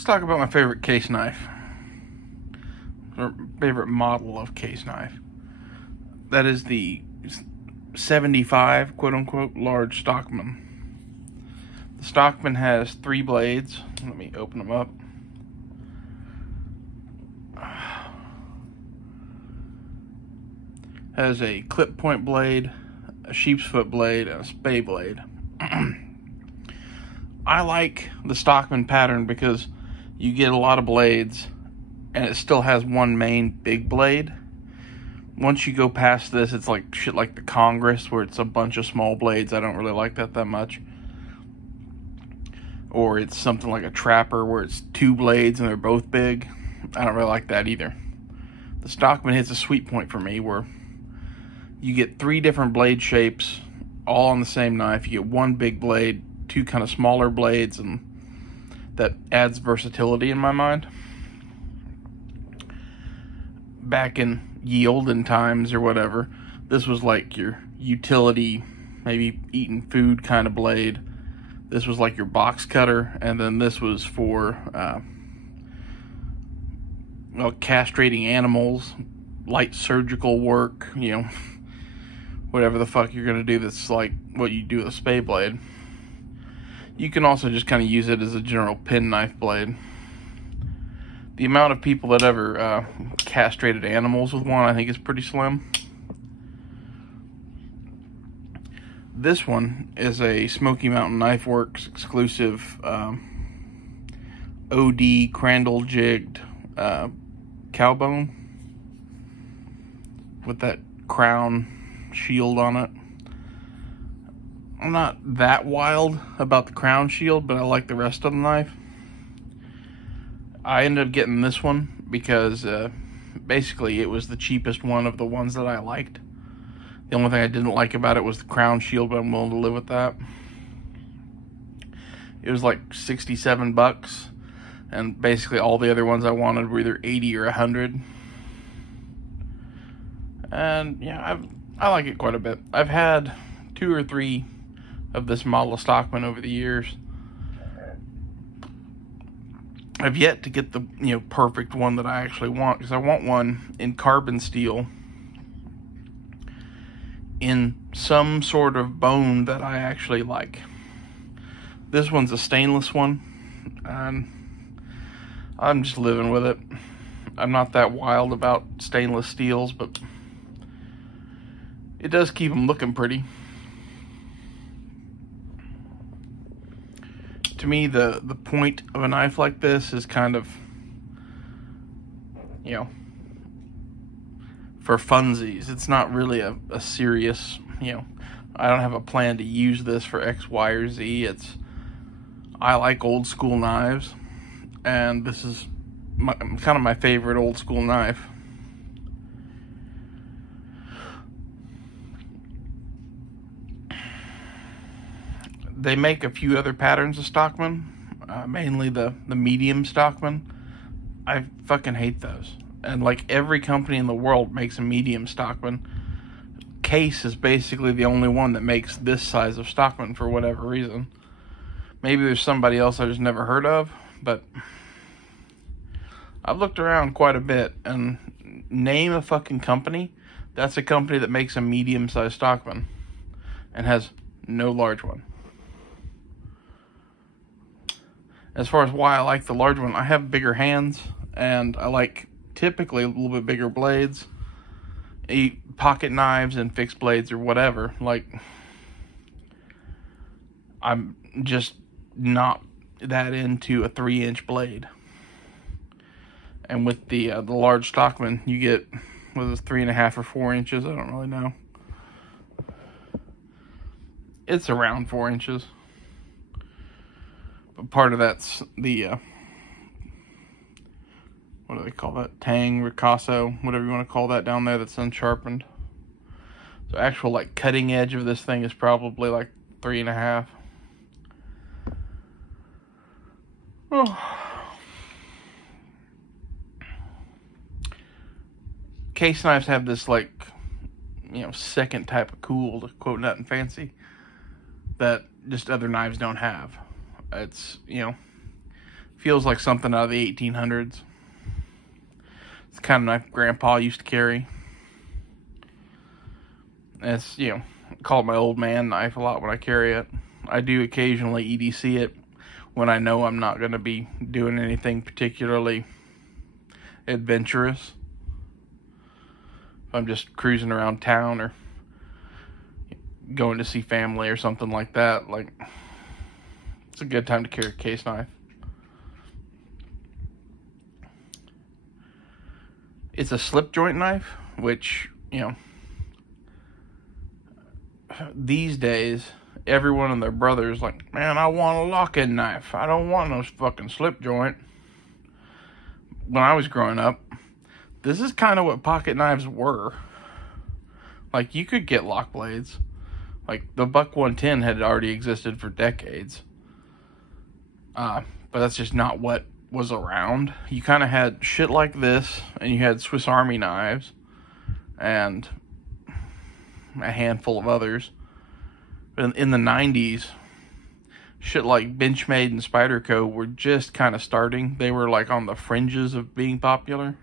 Let's talk about my favorite case knife, or favorite model of case knife. That is the 75, quote-unquote, large stockman. The stockman has 3 blades. Let me open them up. Has a clip point blade, a sheep's foot blade, and a spay blade. I like the stockman pattern because you get a lot of blades and it still has one main big blade. Once you go past this, it's like shit like the Congress, where it's a bunch of small blades. I don't really like that much. Or it's something like a Trapper, where it's 2 blades and they're both big. I don't really like that either. The stockman hits a sweet point for me, where you get 3 different blade shapes all on the same knife. You get 1 big blade, 2 kind of smaller blades, and that adds versatility in my mind. Back in ye olden times or whatever, this was like your utility, maybe eating food kind of blade. This was like your box cutter, and then this was for castrating animals, light surgical work, whatever the fuck you're gonna do that's like what you do with a spay blade. You can also just kind of use it as a general penknife blade. The amount of people that ever castrated animals with one, I think, is pretty slim. This one is a Smoky Mountain Knife Works exclusive OD crandall jigged cowbone with that crown shield on it. I'm not that wild about the crown shield, but I like the rest of the knife. I ended up getting this one because basically it was the cheapest one of the ones that I liked. The only thing I didn't like about it was the crown shield, but I'm willing to live with that. It was like $67, and basically all the other ones I wanted were either 80 or 100. And yeah, I like it quite a bit. I've had 2 or 3 of this model of stockman over the years. I've yet to get the perfect one that I actually want, because I want one in carbon steel in some sort of bone that I actually like. This one's a stainless one, and I'm just living with it. I'm not that wild about stainless steels, but it does keep them looking pretty. To me, the point of a knife like this is kind of, for funsies. It's not really a serious, I don't have a plan to use this for X, Y, or Z. I like old school knives, and this is kind of my favorite old school knife. They make a few other patterns of stockman, mainly the medium stockman. I fucking hate those. And like every company in the world makes a medium stockman. Case is basically the only one that makes this size of stockman for whatever reason. Maybe there's somebody else I just never heard of, but I've looked around quite a bit, and name a fucking company that's a company that makes a medium-sized stockman and has no large one. As far as why I like the large one, I have bigger hands, and I like typically a little bit bigger blades. Pocket knives and fixed blades or whatever. Like, I'm just not that into a 3-inch blade. And with the large stockman, you get, was it 3.5 or 4 inches? I don't really know. It's around 4 inches. Part of that's the what do they call that? Tang, Ricasso, whatever you want to call that down there, that's unsharpened. So actual like cutting edge of this thing is probably like 3.5. Oh. Case knives have this like, second type of cool, to quote Nut and Fancy, that just other knives don't have. It's, Feels like something out of the 1800s. It's the kind of knife Grandpa used to carry. And it's, I call it my old man knife a lot when I carry it. I do occasionally EDC it when I know I'm not going to be doing anything particularly adventurous. If I'm just cruising around town or going to see family or something like that, it's a good time to carry a case knife. It's a slip joint knife, which, these days, everyone and their brother is like, man, I want a lock-in knife. I don't want no fucking slip joint. When I was growing up, this is kind of what pocket knives were. Like, you could get lock blades. Like, the Buck 110 had already existed for decades. But that's just not what was around. You kind of had shit like this, and you had Swiss Army knives, and a handful of others. But in the 90s, shit like Benchmade and Spyderco were just kind of starting. They were like on the fringes of being popular.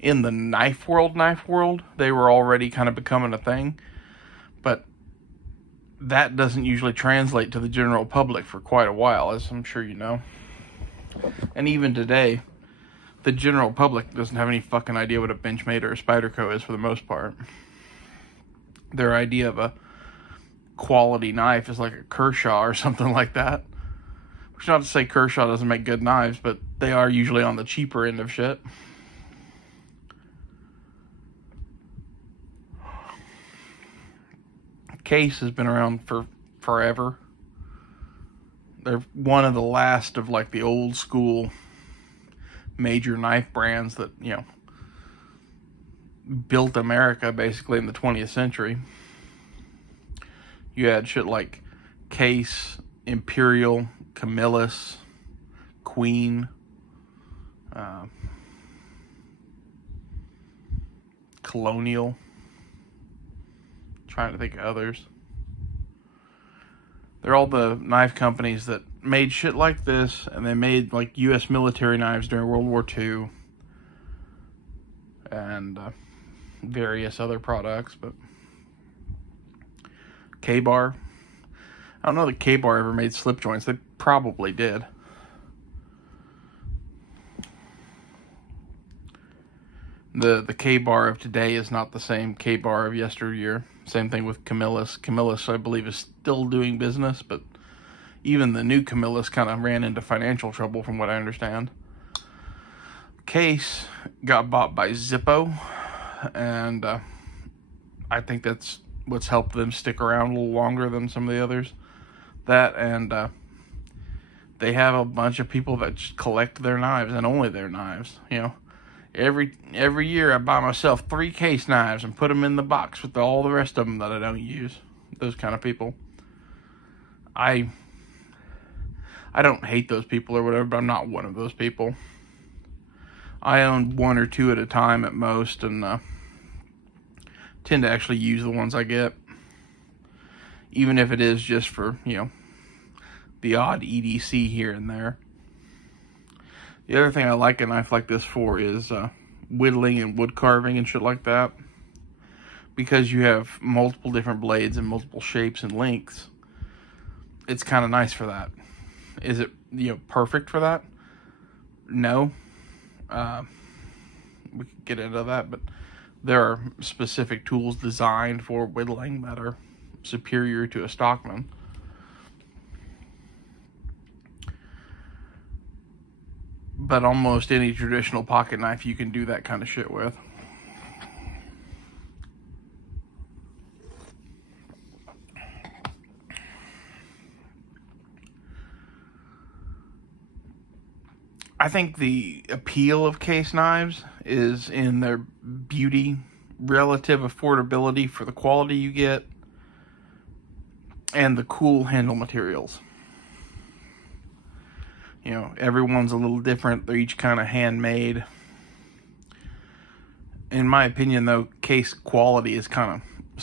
In the knife world, they were already kind of becoming a thing. But that doesn't usually translate to the general public for quite a while, as I'm sure you know. And even today, the general public doesn't have any fucking idea what a Benchmade or a Spyderco is for the most part. Their idea of a quality knife is like a Kershaw or something like that. Which, not to say Kershaw doesn't make good knives, but they are usually on the cheaper end of shit. Case has been around for forever. They're one of the last of like the old school major knife brands that, built America basically in the 20th century. You had shit like Case, Imperial, Camillus, Queen, Colonial. Trying to think of others. They're all the knife companies that made shit like this, and they made like U.S. military knives during World War II, and various other products. But K-Bar, I don't know that K-Bar ever made slip joints. They probably did. The K-Bar of today is not the same K-Bar of yesteryear. Same thing with Camillus. Camillus, I believe, is still doing business, but even the new Camillus kind of ran into financial trouble from what I understand. Case got bought by Zippo, and I think that's what's helped them stick around a little longer than some of the others. That, and they have a bunch of people that just collect their knives, and only their knives, Every year I buy myself 3 case knives and put them in the box with all the rest of them that I don't use. Those kind of people. I don't hate those people or whatever, but I'm not one of those people. I own 1 or 2 at a time at most, and tend to actually use the ones I get. Even if it is just for, the odd EDC here and there. The other thing I like a knife like this for is whittling and wood carving and shit like that. Because you have multiple different blades and multiple shapes and lengths, it's kind of nice for that. Is it, perfect for that? No. We could get into that, but there are specific tools designed for whittling that are superior to a stockman. But almost any traditional pocket knife you can do that kind of shit with. I think the appeal of case knives is in their beauty, relative affordability for the quality you get, and the cool handle materials. Everyone's a little different. They're each kind of handmade. In my opinion, though, case quality is kind of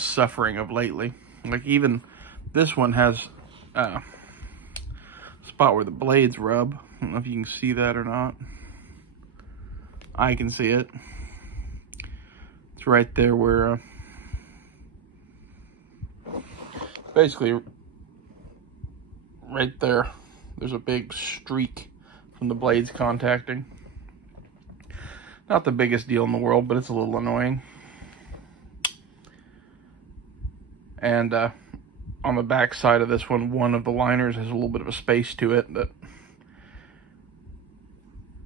spot where the blades rub. I don't know if you can see that or not. I can see it. It's right there where, basically, right there, there's a big streak from the blades contacting. Not the biggest deal in the world, but it's a little annoying. And on the back side of this one of the liners has a little bit of a space to it that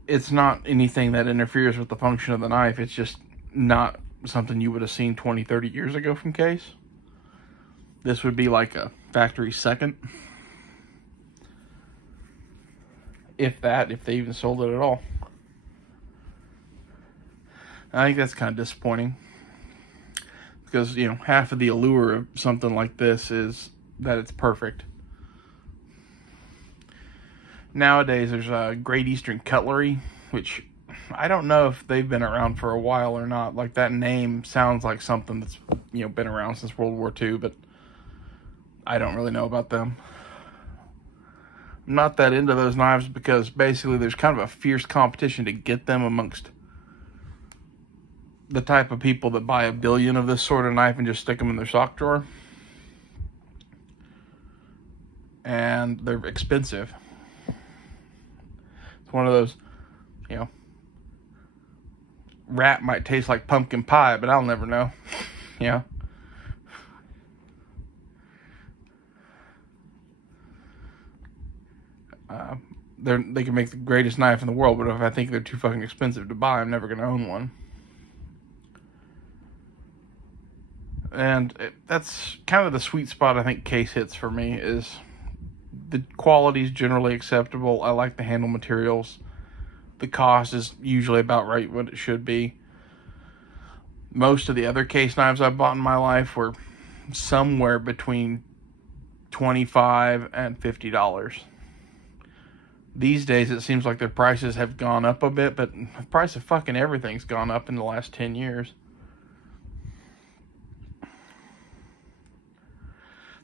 it's not anything that interferes with the function of the knife. It's just not something you would have seen 20, 30 years ago from Case. This would be like a factory second. If they even sold it at all. I think that's kind of disappointing. Because, you know, half of the allure of something like this is that it's perfect. Nowadays, there's Great Eastern Cutlery, which I don't know if they've been around for a while or not. Like, that name sounds like something that's, you know, been around since World War II, but I don't really know about them. I'm not that into those knives because basically there's kind of a fierce competition to get them amongst the type of people that buy 1 billion of this sort of knife and just stick them in their sock drawer. And they're expensive. It's one of those, you know, rat might taste like pumpkin pie, but I'll never know. You know? They can make the greatest knife in the world, but if I think they're too fucking expensive to buy, I'm never going to own one. And that's kind of the sweet spot I think Case hits for me, is the quality's generally acceptable. I like the handle materials. The cost is usually about right what it should be. Most of the other Case knives I've bought in my life were somewhere between $25 and $50. These days, it seems like their prices have gone up a bit, but the price of fucking everything's gone up in the last 10 years.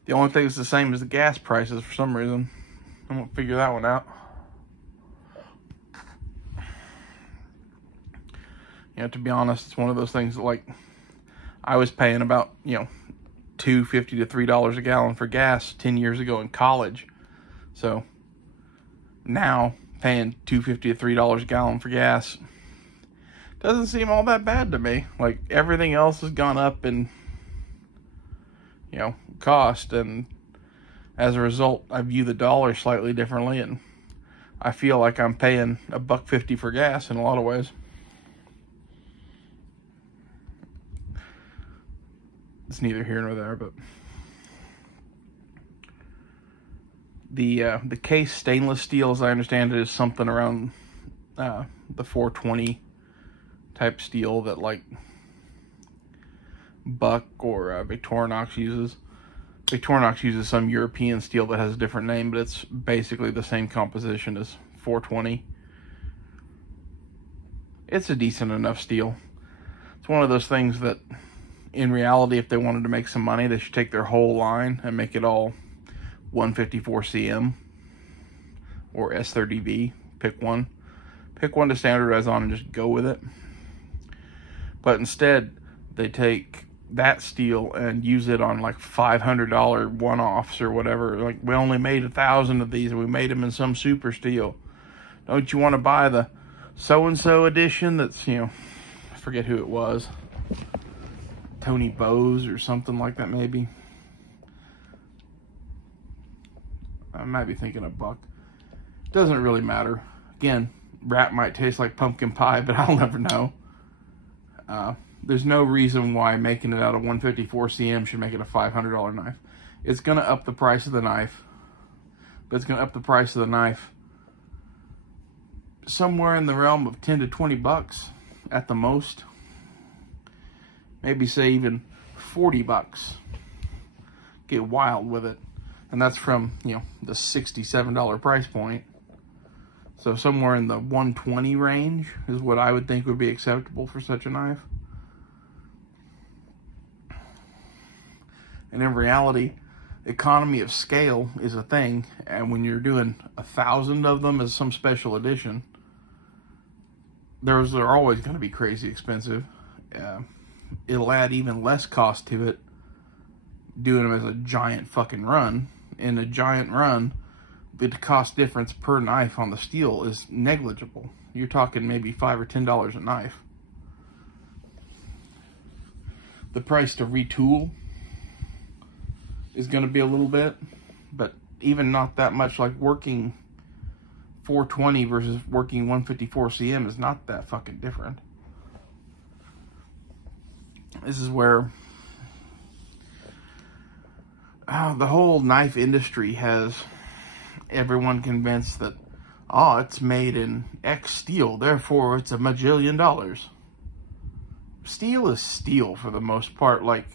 The only thing that's the same is the gas prices for some reason. I won't figure that one out. You know, to be honest, it's one of those things that, like, I was paying about, you know, $2.50 to $3 a gallon for gas 10 years ago in college. So now paying $2.50 to $3 a gallon for gas doesn't seem all that bad to me. Like, everything else has gone up in, you know, cost, and as a result, I view the dollar slightly differently, and I feel like I'm paying $1.50 for gas in a lot of ways. It's neither here nor there, but the Case stainless steel, as I understand it, is something around the 420 type steel that, like, Buck or Victorinox uses. Victorinox uses some European steel that has a different name, but it's basically the same composition as 420. It's a decent enough steel. It's one of those things that, in reality, if they wanted to make some money, they should take their whole line and make it all 154 cm or S30V. Pick one. Pick one to standardize on and just go with it. But instead, they take that steel and use it on like $500 one-offs or whatever. Like, we only made 1,000 of these and we made them in some super steel. Don't you want to buy the so-and-so edition that's, you know, I forget who it was. Tony Bowes or something like that, maybe. I might be thinking of Buck. Doesn't really matter. Again, rat might taste like pumpkin pie, but I'll never know. There's no reason why making it out of 154 cm should make it a $500 knife. It's going to up the price of the knife, but it's going to up the price of the knife somewhere in the realm of 10 to 20 bucks at the most. Maybe say even 40 bucks. Get wild with it. And that's from, you know, the $67 price point. So somewhere in the 120 range is what I would think would be acceptable for such a knife. And in reality, economy of scale is a thing, and when you're doing 1,000 of them as some special edition, those are always going to be crazy expensive. It'll add even less cost to it doing them as a giant fucking run. In a giant run, the cost difference per knife on the steel is negligible. You're talking maybe $5 or $10 a knife. The price to retool is going to be a little bit, but even not that much. Like working 420 versus working 154 cm is not that fucking different. This is where the whole knife industry has everyone convinced that, oh, it's made in X steel, therefore it's $1 majillion. Steel is steel for the most part. Like,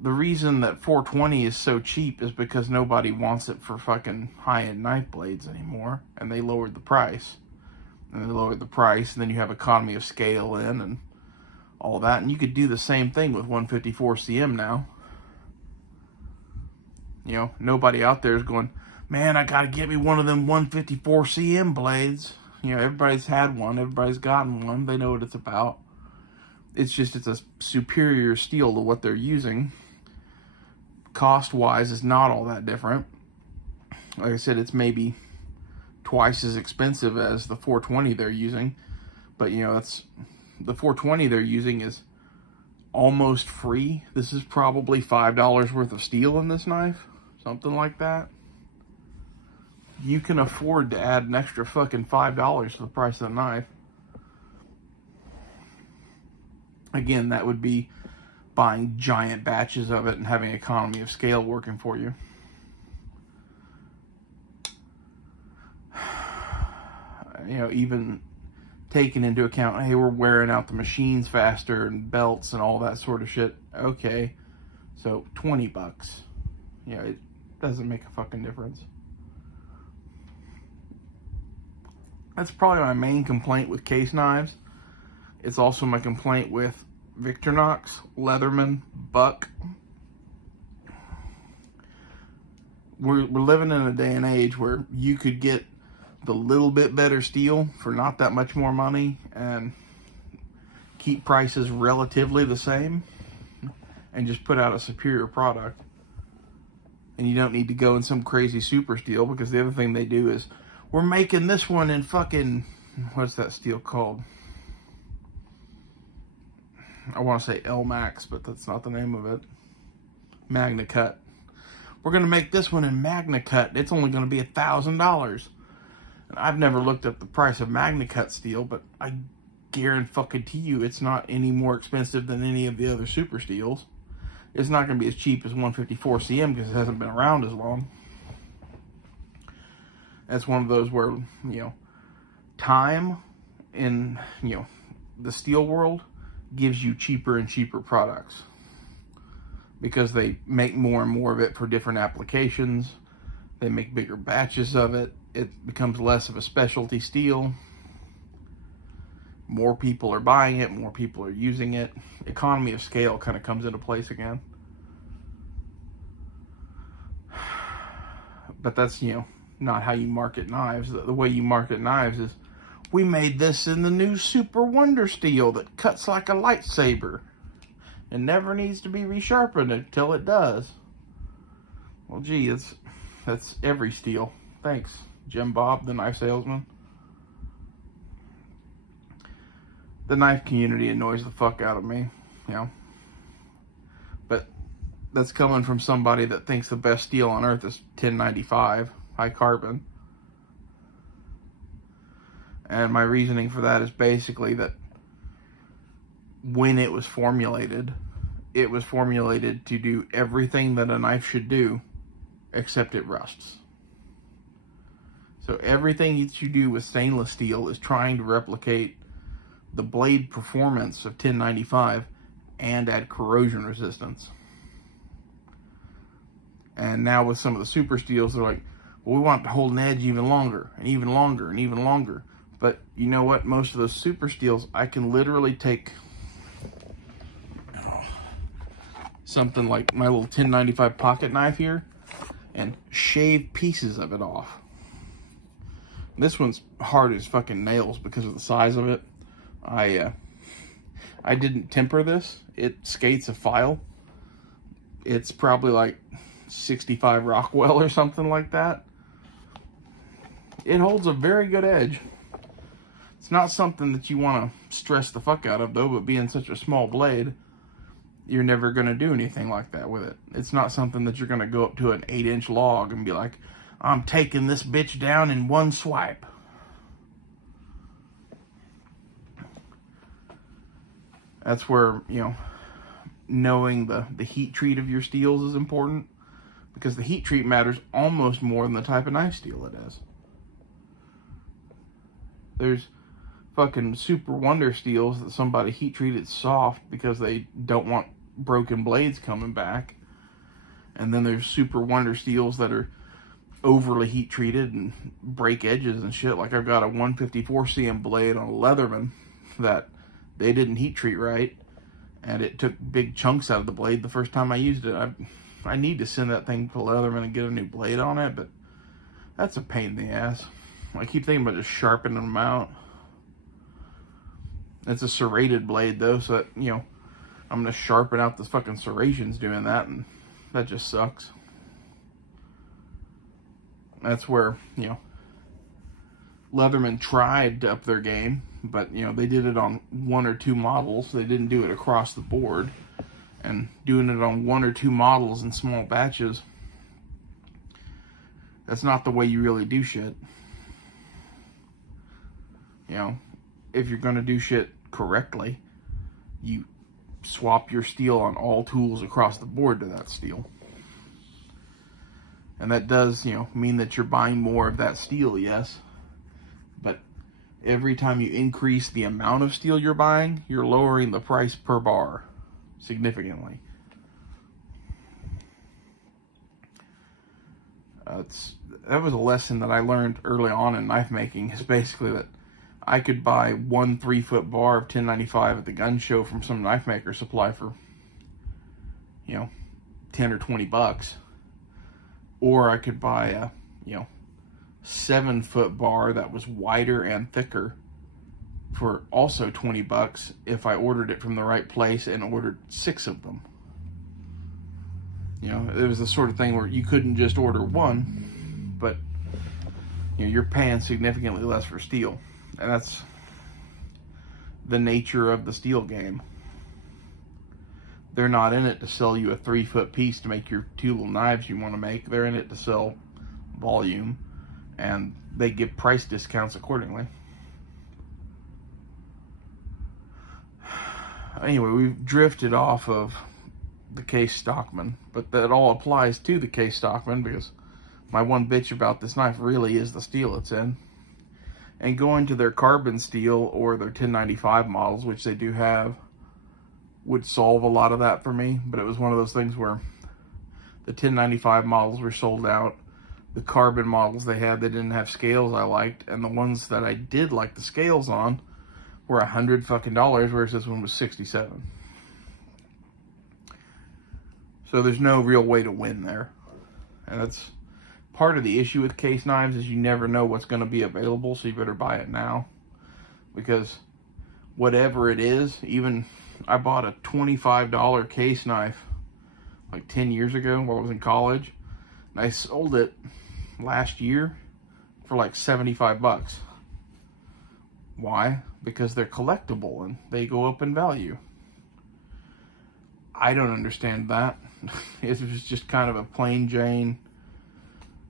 the reason that 420 is so cheap is because nobody wants it for fucking high-end knife blades anymore, and they lowered the price. And they lowered the price, and then you have economy of scale in and all that, and you could do the same thing with 154 cm now. You know, nobody out there is going, man, I gotta get me one of them 154 cm blades. You know, everybody's had one, everybody's gotten one, they know what it's about. It's just, it's a superior steel to what they're using. Cost-wise, it's not all that different. Like I said, it's maybe twice as expensive as the 420 they're using. But, you know, that's the 420 they're using is almost free. This is probably $5 worth of steel in this knife. Something like that. You can afford to add an extra fucking $5 to the price of the knife. Again, that would be buying giant batches of it and having economy of scale working for you. You know, even taking into account, hey, we're wearing out the machines faster and belts and all that sort of shit. Okay, so $20. You know, it doesn't make a fucking difference. That's probably my main complaint with case knives. It's also my complaint with Victorinox, Leatherman, Buck. We're living in a day and age where you could get the little bit better steel for not that much more money and keep prices relatively the same and just put out a superior product. And you don't need to go in some crazy super steel, because the other thing they do is, we're making this one in fucking, what's that steel called? I want to say L-Max, but that's not the name of it. Magna Cut. We're going to make this one in Magna Cut. It's only going to be $1,000. And I've never looked up the price of Magna Cut steel, but I guarantee you it's not any more expensive than any of the other super steels. It's not going to be as cheap as 154 cm because it hasn't been around as long. That's one of those where, you know, time in, you know, the steel world gives you cheaper and cheaper products because they make more and more of it for different applications. They make bigger batches of it. It becomes less of a specialty steel. More people are buying it, more people are using it. Economy of scale kind of comes into place again. But that's, you know, not how you market knives. The way you market knives is, we made this in the new Super Wonder Steel that cuts like a lightsaber and never needs to be resharpened until it does. Well, gee, that's every steel. Thanks, Jim Bob, the knife salesman. The knife community annoys the fuck out of me, you know. But that's coming from somebody that thinks the best steel on earth is 1095, high carbon. And my reasoning for that is basically that when it was formulated to do everything that a knife should do, except it rusts. So everything that you do with stainless steel is trying to replicate the blade performance of 1095 and add corrosion resistance. And now with some of the super steels, they're like, well, we want to hold an edge even longer and even longer and even longer. But you know what? Most of those super steels, I can literally take something like my little 1095 pocket knife here and shave pieces of it off. This one's hard as fucking nails because of the size of it. I didn't temper this. It skates a file. It's probably like 65 Rockwell or something like that. It holds a very good edge. It's not something that you want to stress the fuck out of though, but being such a small blade, you're never going to do anything like that with it. It's not something that you're going to go up to an 8-inch log and be like, I'm taking this bitch down in one swipe. That's where, you know, knowing the heat treat of your steels is important, because the heat treat matters almost more than the type of knife steel it is. There's fucking super wonder steels that somebody heat treated soft because they don't want broken blades coming back. And then there's super wonder steels that are overly heat treated and break edges and shit. Like I've got a 154 cm blade on a Leatherman that they didn't heat treat right, and it took big chunks out of the blade the first time I used it. I need to send that thing to Leatherman and get a new blade on it, but that's a pain in the ass. I keep thinking about just sharpening them out. It's a serrated blade though, so that, you know, I'm gonna sharpen out the fucking serrations doing that, and that just sucks. That's where, you know, Leatherman tried to up their game, but, you know, they did it on 1 or 2 models. They didn't do it across the board. And doing it on 1 or 2 models in small batches, that's not the way you really do shit. You know, if you're going to do shit correctly, you swap your steel on all tools across the board to that steel. And that does, you know, mean that you're buying more of that steel, yes. But every time you increase the amount of steel you're buying, you're lowering the price per bar significantly. That was a lesson that I learned early on in knife making, is basically that I could buy 1 3-foot bar of 1095 at the gun show from some knife maker supply for, you know, 10 or 20 bucks. Or I could buy a, you know, 7-foot bar that was wider and thicker for also 20 bucks if I ordered it from the right place and ordered 6 of them. You know, it was the sort of thing where you couldn't just order one, but, you know, you're paying significantly less for steel. And that's the nature of the steel game. They're not in it to sell you a 3-foot piece to make your 2 little knives you want to make. They're in it to sell volume, and they give price discounts accordingly. Anyway, we've drifted off of the case stockman, but that all applies to the case stockman, because my one bitch about this knife really is the steel it's in. And going to their carbon steel or their 1095 models, which they do have, would solve a lot of that for me. But it was one of those things where the 1095 models were sold out. The carbon models they had, they didn't have scales I liked, and the ones that I did like the scales on were $100 fucking, whereas this one was $67. So there's no real way to win there. And that's part of the issue with case knives, is you never know what's going to be available, so you better buy it now. Because whatever it is, even I bought a $25 case knife like 10 years ago while I was in college, and I sold it last year for like 75 bucks. Why? Because they're collectible and they go up in value. I don't understand that. It was just kind of a plain Jane,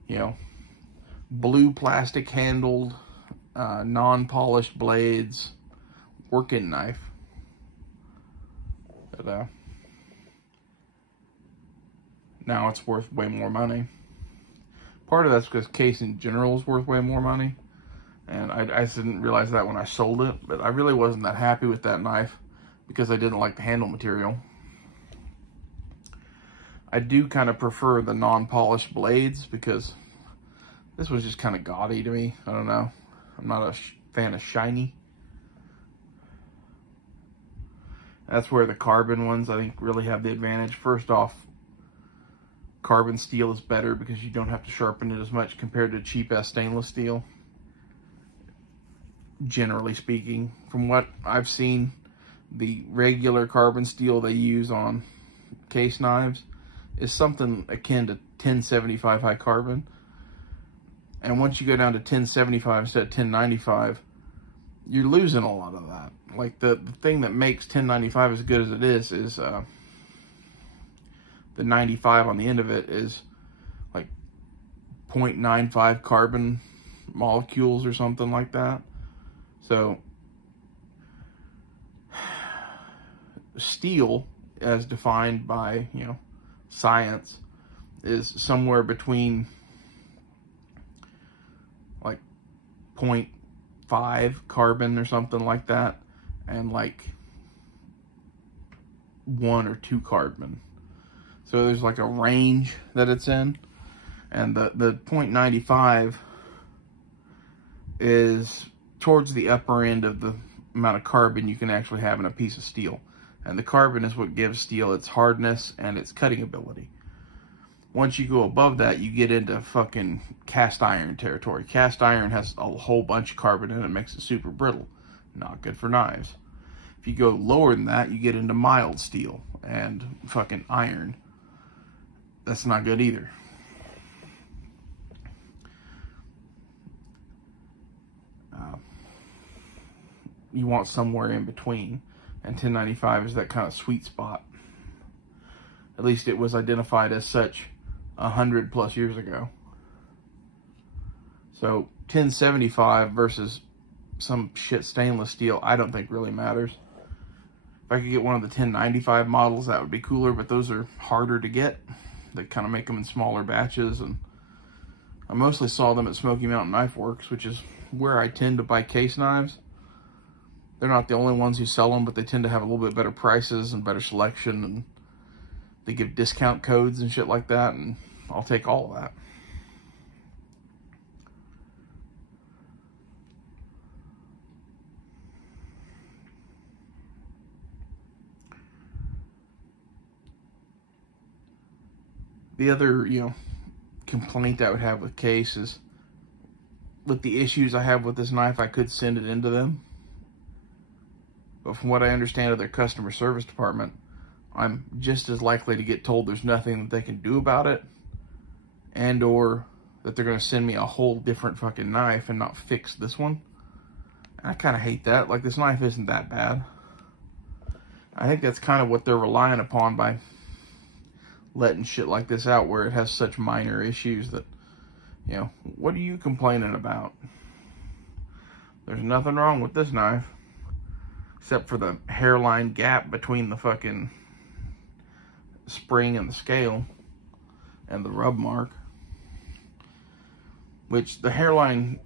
you know, blue plastic handled, non-polished blades, working knife. But now it's worth way more money. Part of that's because case in general is worth way more money. And I didn't realize that when I sold it, but I really wasn't that happy with that knife because I didn't like the handle material. I do kind of prefer the non-polished blades because this was just kind of gaudy to me. I don't know. I'm not a fan of shiny. That's where the carbon ones, I think, really have the advantage. First off, carbon steel is better because you don't have to sharpen it as much compared to cheap-ass stainless steel. Generally speaking, from what I've seen, the regular carbon steel they use on case knives is something akin to 1075 high carbon. And once you go down to 1075 instead of 1095, you're losing a lot of that. Like the thing that makes 1095 as good as it is the 95 on the end of it is like 0.95 carbon molecules or something like that. So steel, as defined by, you know, science, is somewhere between like 0.5 carbon or something like that and like 1 or 2 carbon. So there's like a range that it's in, and the 0.95 is towards the upper end of the amount of carbon you can actually have in a piece of steel. And the carbon is what gives steel its hardness and its cutting ability. Once you go above that, you get into fucking cast iron territory. Cast iron has a whole bunch of carbon in it, makes it super brittle. Not good for knives. If you go lower than that, you get into mild steel and fucking iron. That's not good either. You want somewhere in between, and 1095 is that kind of sweet spot. At least it was identified as such 100+ years ago. So 1075 versus some shit stainless steel, I don't think really matters. If I could get one of the 1095 models, that would be cooler, but those are harder to get. They kind of make them in smaller batches, and I mostly saw them at Smoky Mountain Knife Works, which is where I tend to buy case knives. They're not the only ones who sell them, but they tend to have a little bit better prices and better selection, and they give discount codes and shit like that, and I'll take all of that. The other, you know, complaint I would have with case is, with the issues I have with this knife, I could send it into them. But from what I understand of their customer service department, I'm just as likely to get told there's nothing that they can do about it, and or that they're going to send me a whole different fucking knife and not fix this one. And I kind of hate that. Like, this knife isn't that bad. I think that's kind of what they're relying upon by letting shit like this out, where it has such minor issues that, you know, what are you complaining about? There's nothing wrong with this knife, except for the hairline gap between the fucking spring and the scale and the rub mark, which the hairline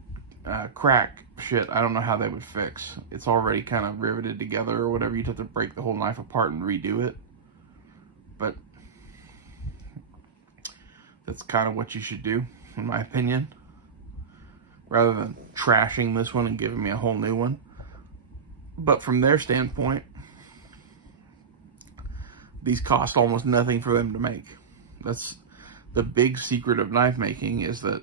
crack shit, I don't know how they would fix. It's already kind of riveted together or whatever. You'd have to break the whole knife apart and redo it. But that's kind of what you should do, in my opinion, rather than trashing this one and giving me a whole new one. But from their standpoint, these cost almost nothing for them to make. That's the big secret of knife making, is that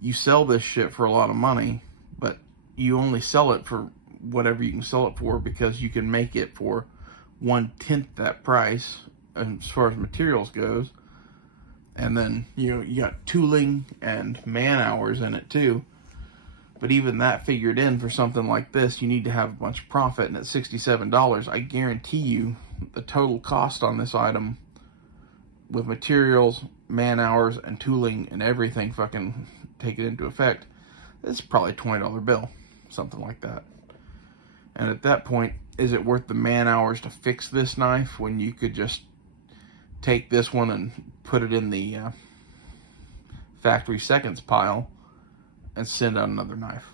you sell this shit for a lot of money, but you only sell it for whatever you can sell it for, because you can make it for 1/10 that price as far as materials goes. And then you got tooling and man hours in it too. But even that figured in for something like this, you need to have a bunch of profit. And at $67, I guarantee you the total cost on this item, with materials, man hours, and tooling and everything fucking taken into effect, it's probably a $20 bill, something like that. And at that point, is it worth the man hours to fix this knife when you could just take this one and put it in the factory seconds pile and send out another knife?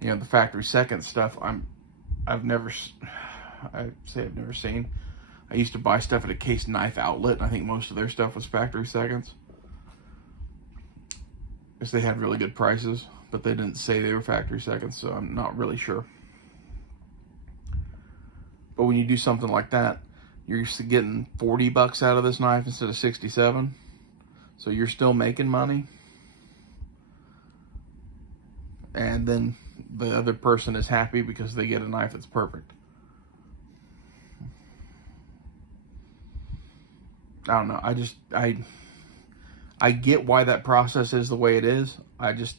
You know, the factory seconds stuff, I've never seen. I used to buy stuff at a Case Knife Outlet, and I think most of their stuff was factory seconds, because they had really good prices, but they didn't say they were factory seconds, so I'm not really sure. But when you do something like that, you're getting 40 bucks out of this knife instead of 67. So you're still making money. And then the other person is happy because they get a knife that's perfect. I don't know. I get why that process is the way it is. I just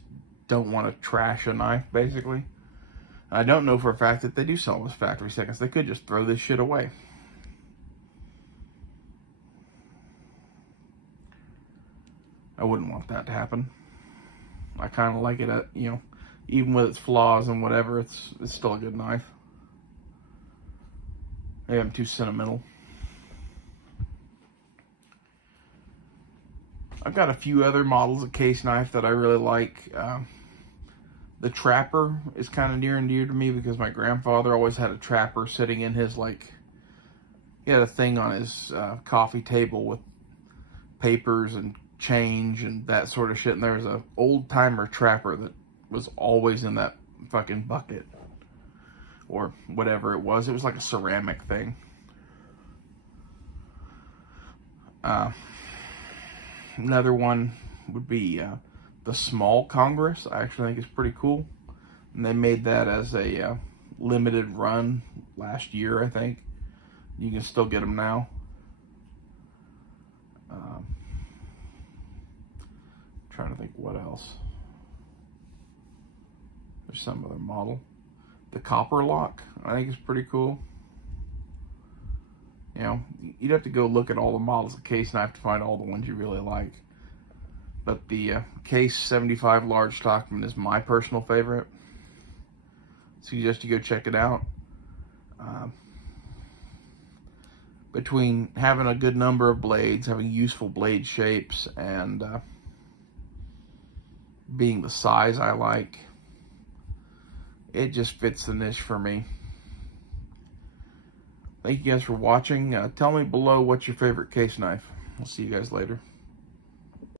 don't want to trash a knife, basically. I don't know for a fact that they do sell them as factory seconds. They could just throw this shit away. I wouldn't want that to happen. I kind of like it, you know, even with its flaws and whatever, it's still a good knife. Maybe I'm too sentimental. I've got a few other models of case knife that I really like. The Trapper is kind of near and dear to me because my grandfather always had a Trapper sitting in his, like, he had a thing on his coffee table with papers and change and that sort of shit. And there was an old-timer Trapper that was always in that fucking bucket or whatever it was. It was like a ceramic thing. Another one would be the Small Congress. I actually think it's pretty cool. And they made that as a limited run last year, I think. You can still get them now. Trying to think what else. There's some other model. The Copper Lock, I think is pretty cool. You know, you'd have to go look at all the models of case knife to find all the ones you really like. But the Case 75 Large Stockman is my personal favorite. Suggest you go check it out. Between having a good number of blades, having useful blade shapes, and being the size I like, it just fits the niche for me. Thank you guys for watching. Tell me below what's your favorite case knife. I'll see you guys later.